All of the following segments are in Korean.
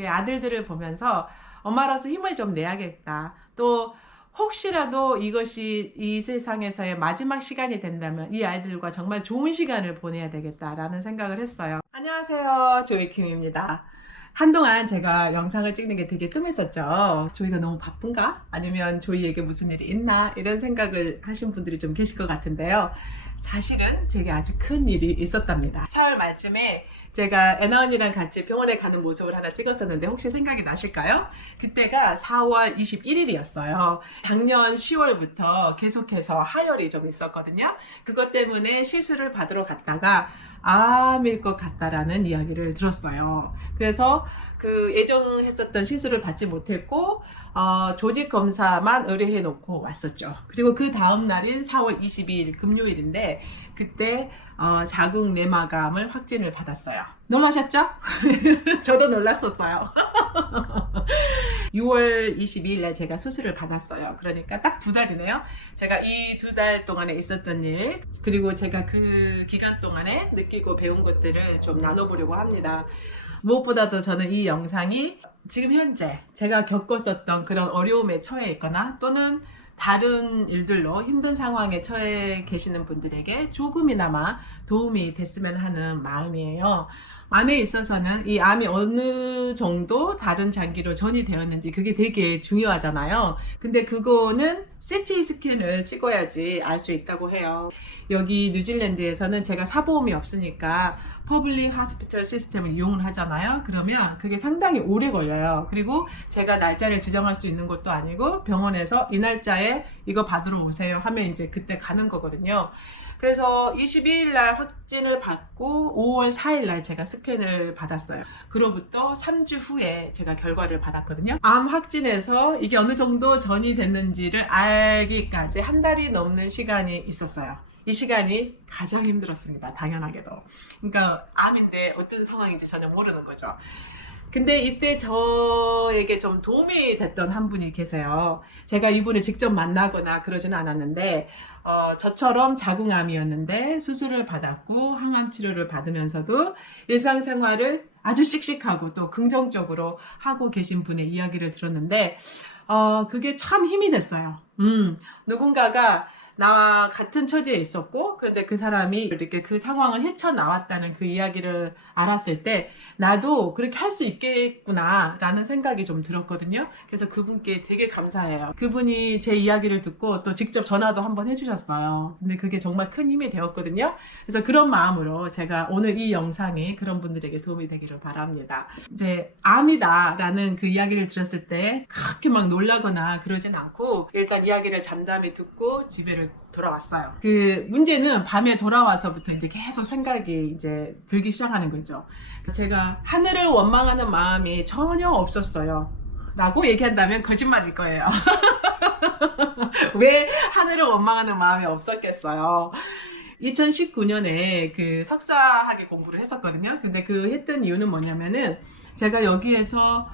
그 아들들을 보면서 엄마로서 힘을 좀 내야겠다. 또 혹시라도 이것이 이 세상에서의 마지막 시간이 된다면 이 아이들과 정말 좋은 시간을 보내야 되겠다라는 생각을 했어요. 안녕하세요. 조이킴입니다. 한동안 제가 영상을 찍는 게 되게 뜸했었죠. 조이가 너무 바쁜가? 아니면 조이에게 무슨 일이 있나? 이런 생각을 하신 분들이 좀 계실 것 같은데요. 사실은 제게 아주 큰 일이 있었답니다. 4월 말쯤에 제가 애나 언니랑 같이 병원에 가는 모습을 하나 찍었었는데 혹시 생각이 나실까요? 그때가 4월 21일이었어요. 작년 10월부터 계속해서 하혈이 좀 있었거든요. 그것 때문에 시술을 받으러 갔다가 암일 것 같다라는 이야기를 들었어요. 그래서 그 예정했었던 시술을 받지 못했고 조직 검사만 의뢰해 놓고 왔었죠. 그리고 그 다음 날인 4월 22일 금요일인데 그때 자궁 내막암을 확진을 받았어요. 놀라셨죠? 저도 놀랐었어요. 6월 22일 날 제가 수술을 받았어요. 그러니까 딱 2달이네요. 제가 이 2달 동안에 있었던 일, 그리고 제가 그 기간 동안에 느끼고 배운 것들을 좀 나눠보려고 합니다. 무엇보다도 저는 이 영상이 지금 현재 제가 겪었었던 그런 어려움에 처해 있거나 또는 다른 일들로 힘든 상황에 처해 계시는 분들에게 조금이나마 도움이 됐으면 하는 마음이에요. 암에 있어서는 이 암이 어느 정도 다른 장기로 전이 되었는지 그게 되게 중요하잖아요. 근데 그거는 CT 스캔을 찍어야지 알 수 있다고 해요. 여기 뉴질랜드에서는 제가 사보험이 없으니까 퍼블릭 하스피털 시스템을 이용을 하잖아요. 그러면 그게 상당히 오래 걸려요. 그리고 제가 날짜를 지정할 수 있는 것도 아니고 병원에서 이 날짜에 이거 받으러 오세요 하면 이제 그때 가는 거거든요. 그래서 22일 날 확진을 받고 5월 4일 날 제가 스캔을 받았어요. 그로부터 3주 후에 제가 결과를 받았거든요. 암 확진해서 이게 어느 정도 전이 됐는지를 알기까지 한 달이 넘는 시간이 있었어요. 이 시간이 가장 힘들었습니다. 당연하게도. 그러니까 암인데 어떤 상황인지 전혀 모르는 거죠. 근데 이때 저에게 좀 도움이 됐던 한 분이 계세요. 제가 이분을 직접 만나거나 그러지는 않았는데 저처럼 자궁암이었는데 수술을 받았고 항암 치료를 받으면서도 일상생활을 아주 씩씩하고 또 긍정적으로 하고 계신 분의 이야기를 들었는데 그게 참 힘이 됐어요. 누군가가 나와 같은 처지에 있었고 그런데 그 사람이 이렇게 그 상황을 헤쳐나왔다는 그 이야기를 알았을 때 나도 그렇게 할 수 있겠구나 라는 생각이 좀 들었거든요. 그래서 그분께 되게 감사해요. 그분이 제 이야기를 듣고 또 직접 전화도 한번 해주셨어요. 근데 그게 정말 큰 힘이 되었거든요. 그래서 그런 마음으로 제가 오늘 이 영상이 그런 분들에게 도움이 되기를 바랍니다. 이제 암이다 라는 그 이야기를 들었을 때 그렇게 막 놀라거나 그러진 않고 일단 이야기를 잠잠히 듣고 집에를 돌아왔어요. 그 문제는 밤에 돌아와서부터 이제 계속 생각이 이제 들기 시작하는 거죠. 제가 하늘을 원망하는 마음이 전혀 없었어요. 라고 얘기한다면 거짓말일 거예요. 왜 하늘을 원망하는 마음이 없었겠어요? 2019년에 그 석사학위 공부를 했었거든요. 근데 그 했던 이유는 뭐냐면은 제가 여기에서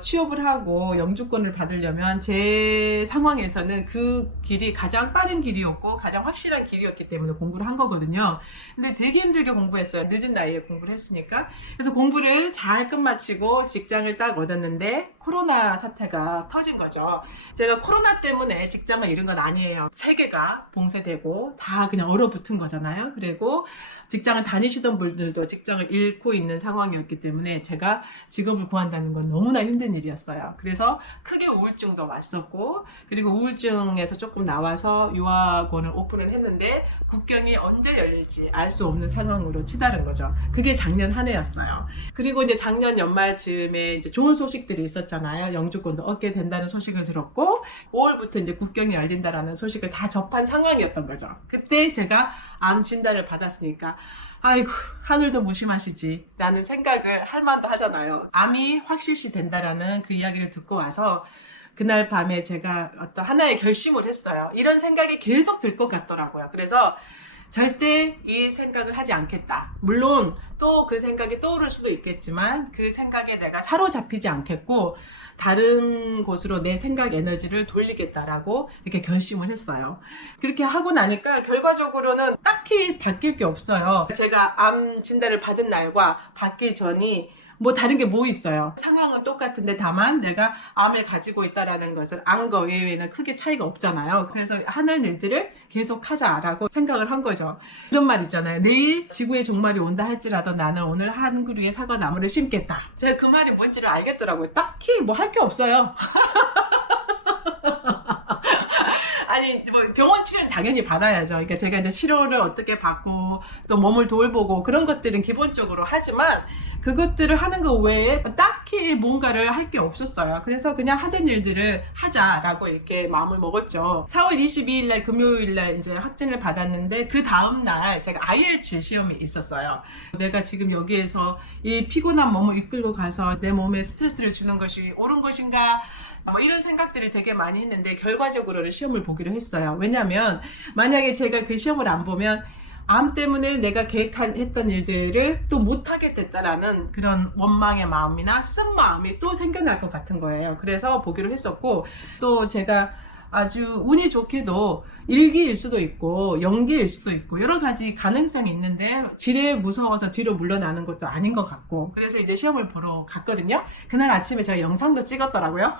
취업을 하고 영주권을 받으려면 제 상황에서는 그 길이 가장 빠른 길이었고 가장 확실한 길이었기 때문에 공부를 한 거거든요. 근데 되게 힘들게 공부했어요. 늦은 나이에 공부를 했으니까. 그래서 공부를 잘 끝마치고 직장을 딱 얻었는데 코로나 사태가 터진 거죠. 제가 코로나 때문에 직장을 잃은 건 아니에요. 세계가 봉쇄되고 다 그냥 얼어붙은 거잖아요. 그리고 직장을 다니시던 분들도 직장을 잃고 있는 상황이었기 때문에 제가 직업을 구한다는 건 너무나 힘든 일이었어요. 그래서 크게 우울증도 왔었고 그리고 우울증에서 조금 나와서 유학원을 오픈을 했는데 국경이 언제 열릴지 알 수 없는 상황으로 치달은 거죠. 그게 작년 한 해였어요. 그리고 이제 작년 연말쯤에 이제 좋은 소식들이 있었잖아요. 영주권도 얻게 된다는 소식을 들었고 5월부터 이제 국경이 열린다라는 소식을 다 접한 상황이었던 거죠. 그때 제가 암 진단을 받았으니까 아이고 하늘도 무심하시지 라는 생각을 할 만도 하잖아요. 암이 확실시 된다라는 그 이야기를 듣고 와서 그날 밤에 제가 어떤 하나의 결심을 했어요. 이런 생각이 계속 들 것 같더라고요. 그래서 절대 이 생각을 하지 않겠다. 물론 또 그 생각이 떠오를 수도 있겠지만 그 생각에 내가 사로잡히지 않겠고 다른 곳으로 내 생각 에너지를 돌리겠다라고 이렇게 결심을 했어요. 그렇게 하고 나니까 결과적으로는 딱히 바뀔 게 없어요. 제가 암 진단을 받은 날과 받기 전이 뭐 다른 게 뭐 있어요? 상황은 똑같은데 다만 내가 암을 가지고 있다라는 것을 안 거 외에는 크게 차이가 없잖아요. 그래서 하는 일들을 계속 하자라고 생각을 한 거죠. 이런 말 있잖아요. 내일 지구의 종말이 온다 할지라도 나는 오늘 한 그루의 사과나무를 심겠다. 제가 그 말이 뭔지를 알겠더라고요. 딱히 뭐 할 게 없어요. 아니 뭐 병원 치료는 당연히 받아야죠. 그러니까 제가 이제 치료를 어떻게 받고 또 몸을 돌보고 그런 것들은 기본적으로 하지만 그것들을 하는 것 외에 딱히 뭔가를 할 게 없었어요. 그래서 그냥 하던 일들을 하자라고 이렇게 마음을 먹었죠. 4월 22일 날 금요일 날 이제 확진을 받았는데 그 다음 날 제가 IELTS 시험이 있었어요. 내가 지금 여기에서 이 피곤한 몸을 이끌고 가서 내 몸에 스트레스를 주는 것이 옳은 것인가 뭐 이런 생각들을 되게 많이 했는데 결과적으로는 시험을 보기로 했어요. 왜냐하면 만약에 제가 그 시험을 안 보면 암 때문에 내가 계획했던 일들을 또 못하게 됐다라는 그런 원망의 마음이나 쓴 마음이 또 생겨날 것 같은 거예요. 그래서 보기로 했었고 또 제가 아주 운이 좋게도 일기일 수도 있고 연기일 수도 있고 여러 가지 가능성이 있는데 지레 무서워서 뒤로 물러나는 것도 아닌 것 같고 그래서 이제 시험을 보러 갔거든요. 그날 아침에 제가 영상도 찍었더라고요.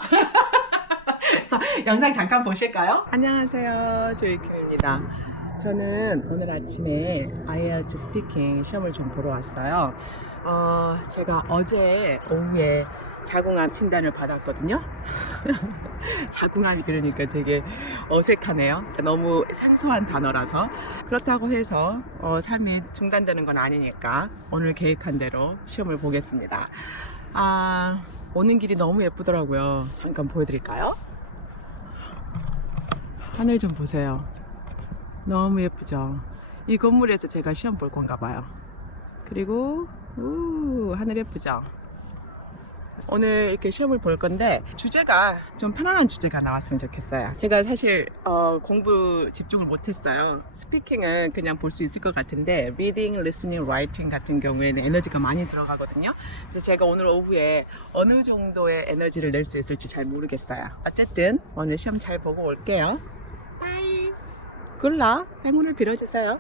그래서 영상 잠깐 보실까요? 안녕하세요, 조이킴입니다. 저는 오늘 아침에 IELTS 스피킹 시험을 좀 보러 왔어요. 제가 어제 오후에 자궁암 진단을 받았거든요. 자궁암이 그러니까 되게 어색하네요. 너무 생소한 단어라서. 그렇다고 해서 삶이 중단되는 건 아니니까 오늘 계획한 대로 시험을 보겠습니다. 오는 길이 너무 예쁘더라고요. 잠깐 보여드릴까요? 하늘 좀 보세요. 너무 예쁘죠? 이 건물에서 제가 시험 볼 건가 봐요. 그리고 하늘 예쁘죠? 오늘 이렇게 시험을 볼 건데 주제가 좀 편안한 주제가 나왔으면 좋겠어요. 제가 사실 공부 집중을 못했어요. 스피킹은 그냥 볼 수 있을 것 같은데 reading, listening, writing 같은 경우에는 에너지가 많이 들어가거든요. 그래서 제가 오늘 오후에 어느 정도의 에너지를 낼 수 있을지 잘 모르겠어요. 어쨌든 오늘 시험 잘 보고 올게요. 빠이. 굿락, 행운을 빌어주세요.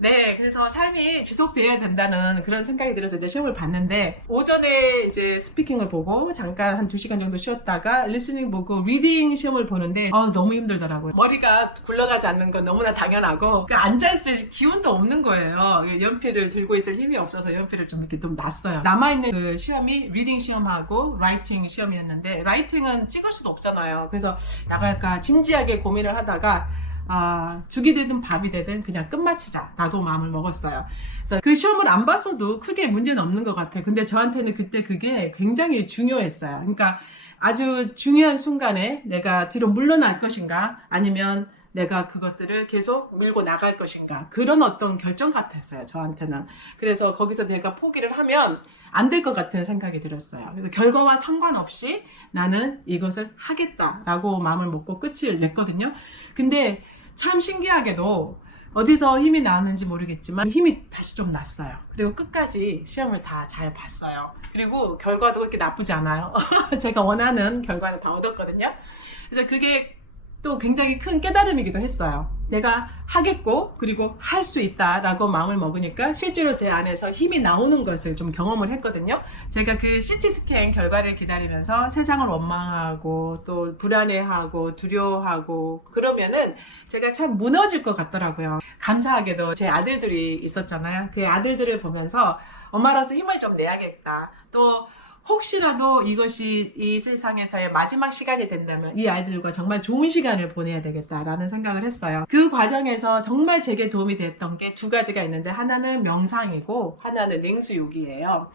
네, 그래서 삶이 지속돼야 된다는 그런 생각이 들어서 이제 시험을 봤는데 오전에 이제 스피킹을 보고 잠깐 한 2시간 정도 쉬었다가 리스닝 보고 리딩 시험을 보는데 너무 힘들더라고요. 머리가 굴러가지 않는 건 너무나 당연하고 그러니까 앉아있을 기운도 없는 거예요. 연필을 들고 있을 힘이 없어서 연필을 좀 이렇게 좀 놨어요. 남아있는 그 시험이 리딩 시험하고 라이팅 시험이었는데 라이팅은 찍을 수도 없잖아요. 그래서 나갈까 진지하게 고민을 하다가 죽이 되든 밥이 되든 그냥 끝마치자 라고 마음을 먹었어요. 그래서 그 시험을 안 봤어도 크게 문제는 없는 것 같아요. 근데 저한테는 그때 그게 굉장히 중요했어요. 그러니까 아주 중요한 순간에 내가 뒤로 물러날 것인가 아니면 내가 그것들을 계속 밀고 나갈 것인가 그런 어떤 결정 같았어요, 저한테는. 그래서 거기서 내가 포기를 하면 안 될 것 같은 생각이 들었어요. 그래서 결과와 상관없이 나는 이것을 하겠다라고 마음을 먹고 끝을 냈거든요. 근데 참 신기하게도 어디서 힘이 나왔는지 모르겠지만 힘이 다시 좀 났어요. 그리고 끝까지 시험을 다 잘 봤어요. 그리고 결과도 그렇게 나쁘지 않아요. 제가 원하는 결과를 다 얻었거든요. 그래서 그게 또 굉장히 큰 깨달음이기도 했어요. 내가 하겠고 그리고 할 수 있다라고 마음을 먹으니까 실제로 제 안에서 힘이 나오는 것을 좀 경험을 했거든요. 제가 그 CT 스캔 결과를 기다리면서 세상을 원망하고 또 불안해하고 두려워하고 그러면은 제가 참 무너질 것 같더라고요. 감사하게도 제 아들들이 있었잖아요. 그 아들들을 보면서 엄마로서 힘을 좀 내야겠다. 또 혹시라도 이것이 이 세상에서의 마지막 시간이 된다면 이 아이들과 정말 좋은 시간을 보내야 되겠다라는 생각을 했어요. 그 과정에서 정말 제게 도움이 됐던 게 2가지가 있는데 하나는 명상이고 하나는 냉수욕이에요.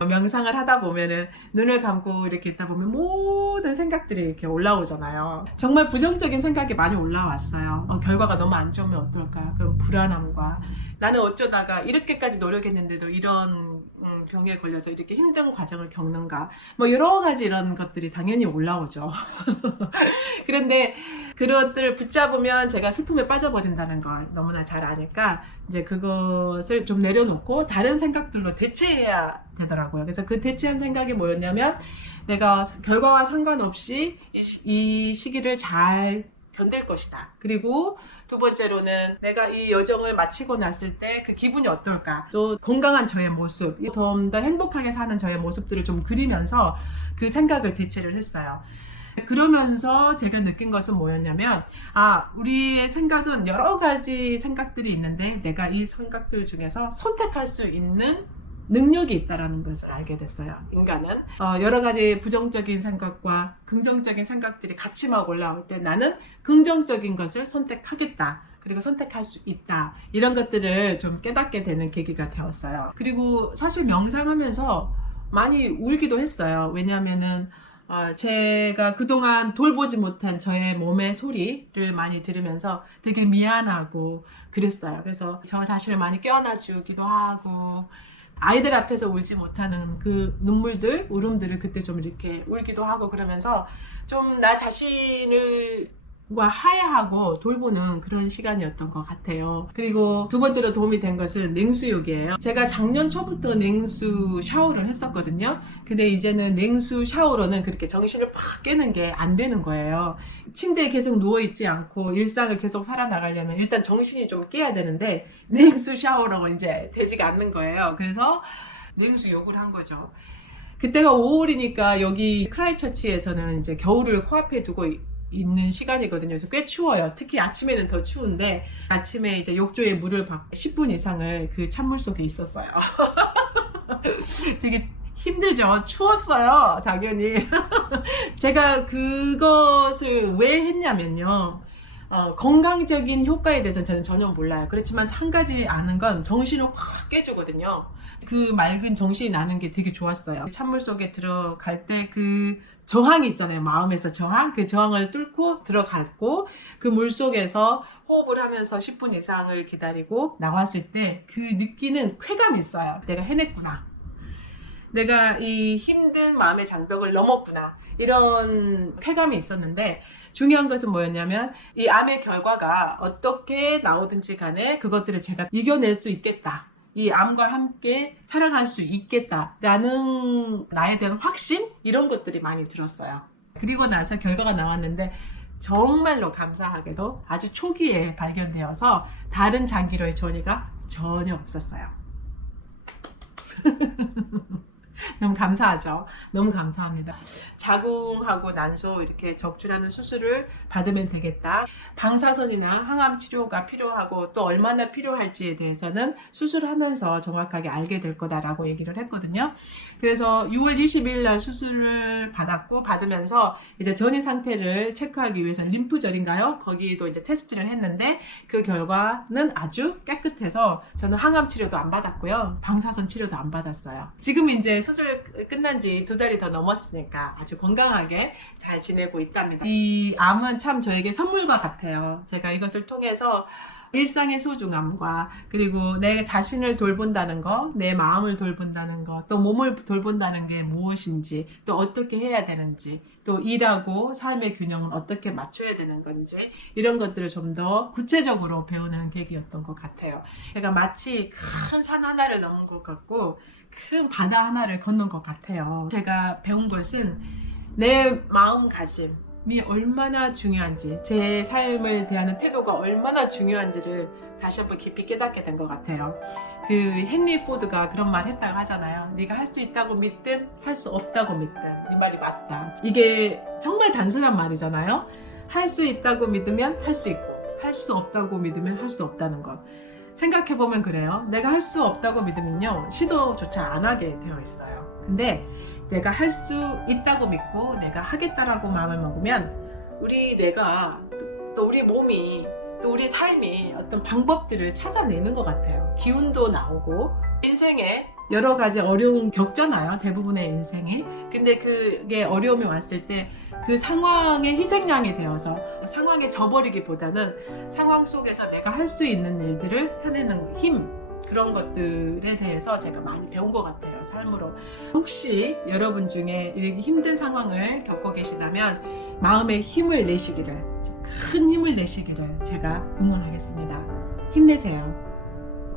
명상을 하다 보면은 눈을 감고 이렇게 있다 보면 모든 생각들이 이렇게 올라오잖아요. 정말 부정적인 생각이 많이 올라왔어요. 결과가 너무 안 좋으면 어떨까? 그런 불안함과 나는 어쩌다가 이렇게까지 노력했는데도 이런 병에 걸려서 이렇게 힘든 과정을 겪는가? 뭐 여러 가지 이런 것들이 당연히 올라오죠. 그런데 그것들을 붙잡으면 제가 슬픔에 빠져버린다는 걸 너무나 잘 아니까 이제 그것을 좀 내려놓고 다른 생각들로 대체해야 되더라고요. 그래서 그 대체한 생각이 뭐였냐면 내가 결과와 상관없이 이 시기를 잘 견딜 것이다. 그리고 두 번째로는 내가 이 여정을 마치고 났을 때 그 기분이 어떨까. 또 건강한 저의 모습, 좀 더 행복하게 사는 저의 모습들을 좀 그리면서 그 생각을 대체를 했어요. 그러면서 제가 느낀 것은 뭐였냐면, 우리의 생각은 여러 가지 생각들이 있는데 내가 이 생각들 중에서 선택할 수 있는 능력이 있다는 것을 알게 됐어요. 인간은 여러 가지 부정적인 생각과 긍정적인 생각들이 같이 막 올라올 때 나는 긍정적인 것을 선택하겠다. 그리고 선택할 수 있다. 이런 것들을 좀 깨닫게 되는 계기가 되었어요. 그리고 사실 명상하면서 많이 울기도 했어요. 왜냐하면은 제가 그동안 돌보지 못한 저의 몸의 소리를 많이 들으면서 되게 미안하고 그랬어요. 그래서 저 자신을 많이 껴안아 주기도 하고, 아이들 앞에서 울지 못하는 그 눈물들, 울음들을 그때 좀 이렇게 울기도 하고, 그러면서 좀 나 자신을 화해하고 돌보는 그런 시간이었던 것 같아요. 그리고 두 번째로 도움이 된 것은 냉수욕이에요. 제가 작년 초부터 냉수 샤워를 했었거든요. 근데 이제는 냉수 샤워로는 그렇게 정신을 팍 깨는 게 안 되는 거예요. 침대에 계속 누워있지 않고 일상을 계속 살아나가려면 일단 정신이 좀 깨야 되는데 냉수 샤워로 이제 되지가 않는 거예요. 그래서 냉수욕을 한 거죠. 그때가 5월이니까 여기 크라이처치에서는 이제 겨울을 코앞에 두고 있는 시간이거든요. 그래서 꽤 추워요. 특히 아침에는 더 추운데, 아침에 이제 욕조에 물을 받고 10분 이상을 그 찬물 속에 있었어요. 되게 힘들죠. 추웠어요. 당연히. 제가 그것을 왜 했냐면요. 건강적인 효과에 대해서는 저는 전혀 몰라요. 그렇지만 한 가지 아는 건 정신을 확 깨주거든요. 그 맑은 정신이 나는 게 되게 좋았어요. 찬물 속에 들어갈 때 그 저항이 있잖아요. 마음에서 저항, 그 저항을 뚫고 들어갔고, 그 물 속에서 호흡을 하면서 10분 이상을 기다리고 나왔을 때 그 느끼는 쾌감이 있어요. 내가 해냈구나. 내가 이 힘든 마음의 장벽을 넘었구나. 이런 쾌감이 있었는데, 중요한 것은 뭐였냐면 이 암의 결과가 어떻게 나오든지 간에 그것들을 제가 이겨낼 수 있겠다. 이 암과 함께 살아갈 수 있겠다라는 나에 대한 확신, 이런 것들이 많이 들었어요. 그리고 나서 결과가 나왔는데 정말로 감사하게도 아주 초기에 발견되어서 다른 장기로의 전이가 전혀 없었어요. 너무 감사하죠. 너무 감사합니다. 자궁하고 난소 이렇게 적출하는 수술을 받으면 되겠다. 방사선이나 항암 치료가 필요하고 또 얼마나 필요할지에 대해서는 수술하면서 정확하게 알게 될 거다라고 얘기를 했거든요. 그래서 6월 22일 날 수술을 받으면서 이제 전이 상태를 체크하기 위해서 림프절인가요? 거기도 이제 테스트를 했는데 그 결과는 아주 깨끗해서 저는 항암 치료도 안 받았고요. 방사선 치료도 안 받았어요. 지금 이제 수술 끝난 지 2달이 더 넘었으니까 아주 건강하게 잘 지내고 있답니다. 이 암은 참 저에게 선물과 같아요. 제가 이것을 통해서 일상의 소중함과, 그리고 내 자신을 돌본다는 거, 내 마음을 돌본다는 거, 또 몸을 돌본다는 게 무엇인지, 또 어떻게 해야 되는지, 또 일하고 삶의 균형은 어떻게 맞춰야 되는 건지, 이런 것들을 좀 더 구체적으로 배우는 계기였던 것 같아요. 제가 마치 큰 산 하나를 넘은 것 같고 큰 바다 하나를 건넌 것 같아요. 제가 배운 것은 내 마음가짐이 얼마나 중요한지, 제 삶을 대하는 태도가 얼마나 중요한지를 다시 한번 깊이 깨닫게 된 것 같아요. 그 헨리 포드가 그런 말 했다고 하잖아요. 네가 할 수 있다고 믿든 할 수 없다고 믿든 네 말이 맞다. 이게 정말 단순한 말이잖아요. 할 수 있다고 믿으면 할 수 있고, 할 수 없다고 믿으면 할 수 없다는 것. 생각해보면 그래요. 내가 할 수 없다고 믿으면요, 시도조차 안 하게 되어 있어요. 근데 내가 할 수 있다고 믿고 내가 하겠다라고 마음을 먹으면 우리 뇌가, 또 우리 몸이, 또 우리 삶이 어떤 방법들을 찾아내는 것 같아요. 기운도 나오고, 인생에 여러 가지 어려움 겪잖아요. 대부분의 인생에. 근데 그게 어려움이 왔을 때 그 상황의 희생양이 되어서 상황에 져버리기보다는 상황 속에서 내가 할 수 있는 일들을 해내는 힘, 그런 것들에 대해서 제가 많이 배운 것 같아요. 삶으로. 혹시 여러분 중에 이렇게 힘든 상황을 겪고 계시다면 마음의 힘을 내시기를, 큰 힘을 내시기를 제가 응원하겠습니다. 힘내세요.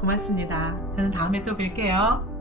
고맙습니다. 저는 다음에 또 뵐게요.